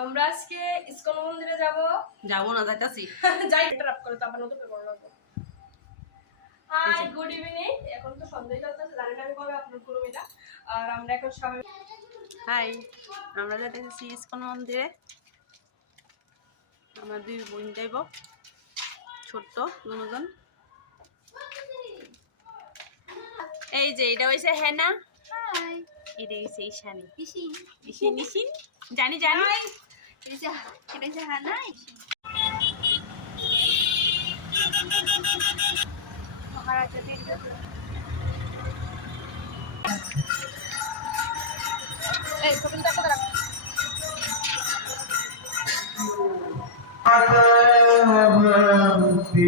আমরা আজকে ইসকন মন্দিরে যাব না যাইতাছি যাই ট্রাপ করে তো আবার নতুন করে করব। হাই গুড ইভিনিং, এখন তো সন্ধ্যা চলতেছে, জানি না আমি কবে আপলোড করব এটা। আর আমরা এখন সবাই হাই, আমরা যাইতেছি ইসকন মন্দিরে। আমার দুই বোন যাইব, ছোট্ট দুজন। এই যে এটা হইছে হেনা, হাই, এটা হইছে ঈশানী, ইসিন, নিশিন নিশিন, জানি জানি। এটা যে হানাই। মহারাজা দিল্লি। এই ছবিটা কোথায় রাখো? Bhakti